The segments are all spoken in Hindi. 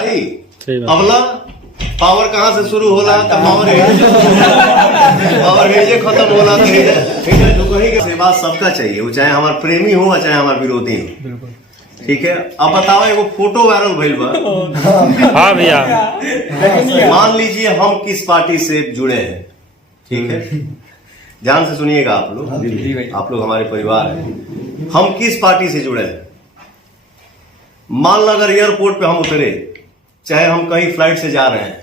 भाई अगला पावर कहाँ से शुरू होला तो पावर हेजे खत्म होला तो जो कहीं के बात सबका चाहिए, वो चाहे हमारा प्रेमी हो चाहे हमारा विरोधी हो। ठीक है, अब बताओ एगो फोटो वायरल भइल बा। हाँ भैया, मान लीजिए हम किस पार्टी से जुड़े हैं, ठीक है, ध्यान से सुनिएगा आप लोग हमारे परिवार हैं। हम किस पार्टी से जुड़े हैं, मान लो अगर एयरपोर्ट पे हम उतरे, चाहे हम कहीं फ्लाइट से जा रहे हैं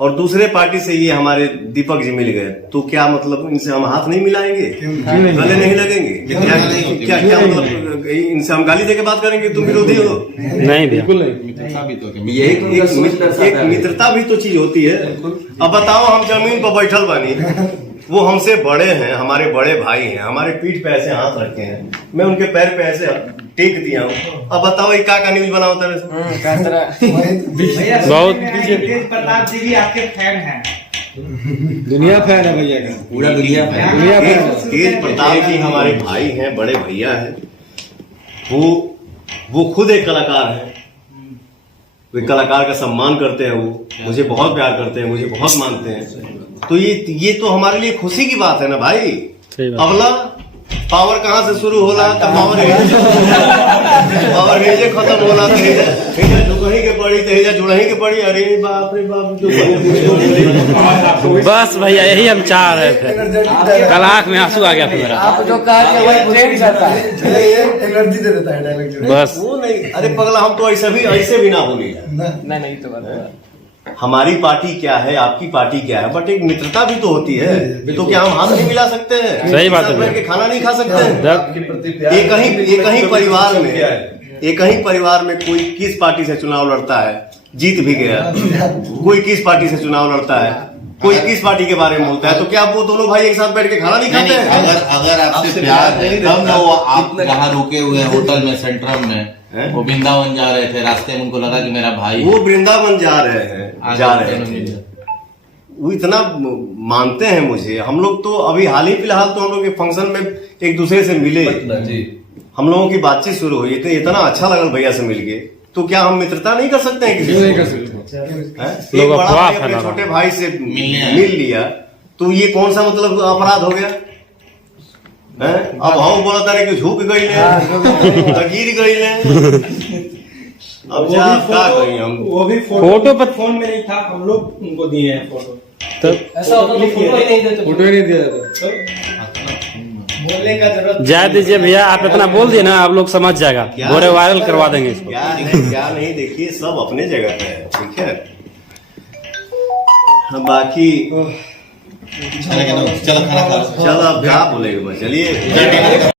और दूसरे पार्टी से ये हमारे दीपक जी मिल गए, तो क्या मतलब इनसे हम हाथ नहीं मिलाएंगे, गले नहीं लगेंगे? क्या क्या मतलब इनसे हम गाली देके बात करेंगे तुम विरोधी हो? नहीं बिल्कुल नहीं। एक मित्रता भी तो चीज होती है। अब बताओ हम जमीन पर बैठल बानी, वो हमसे बड़े हैं, हमारे बड़े भाई हैं, हमारे पीठ पे ऐसे हाथ रखे हैं, मैं उनके पैर पे ऐसे टेक दिया हूँ। अब बताओ ये क्या न्यूज बनाओ बहुत प्रताप जी भी आपके फैन हैं, दुनिया फैन है भैया का, पूरा दुनिया तेज प्रताप जी हमारे भाई हैं, बड़े भैया हैं। वो खुद एक कलाकार है, वे कलाकार का सम्मान करते हैं, वो मुझे बहुत प्यार करते हैं, मुझे बहुत मानते हैं। तो ये तो हमारे लिए खुशी की बात है ना भाई। अगला पावर कहाँ से शुरू होला तो पावर हेजे खत्म होला तो जो कहीं के पड़ी तो जुड़ही के पड़ी। अरे बाप रे बाप, बस भैया यही हम चाह रहे थे, कल आँख में आंसू आ गया मेरा। आप जो कहा वही ट्रेंड करता है, एनर्जी दे देता है डायरेक्ट। बस वो नहीं, अरे पगला हम तो ऐसे भी ना बोली। नहीं तो बात हमारी पार्टी क्या है, आपकी पार्टी क्या है, बट एक मित्रता भी तो होती है। तो क्या हम हाथ नहीं मिला सकते हैं? सही बात है। बैठ के खाना नहीं खा सकते हैं? एक ही परिवार में कोई किस पार्टी से चुनाव लड़ता है, जीत भी गया, कोई किस पार्टी से चुनाव लड़ता है, कोई किस पार्टी के बारे में बोलता है, तो क्या वो दोनों भाई एक साथ बैठ के खाना नहीं खाते हैं? अगर आपसे प्यार है तब ना वो आप वहाँ रुके हुए होटल में सेंट्रम में, वो वृंदावन जा रहे थे, रास्ते में उनको लगा कि मेरा भाई, वो वृंदावन जा रहे हैं। वो इतना मानते हैं मुझे। हम लोग तो अभी हाल ही फिलहाल तो हम लोग एक फंक्शन में एक दूसरे से मिले, हम लोगों की बातचीत शुरू हुई, तो इतना अच्छा लगा भैया से मिलके। तो क्या हम मित्रता नहीं कर सकते हैं किसी से? एक बड़ा भाई अपने छोटे भाई से मिल लिया, तो ये कौन सा मतलब अपराध हो गया? अब हम बोला था कि झुक गई गिर गई। अब क्या करें हम? वो भी फोटो पर फोन में नहीं था, हम लोग उनको दिए हैं फोटो। तो ऐसा होता तो फोटो ही नहीं देते, फोटो ही नहीं दिया था। बोलने का जरूरत जा दीजिए भैया, आप इतना बोल दिए ना, आप लोग समझ जाएगा, बोरे वायरल करवा देंगे इसको। क्या नहीं, देखिए सब अपने जगह पे है, ठीक है। बाकी चलो खाना खा, चलो अब क्या बोलेंगे, चलिए।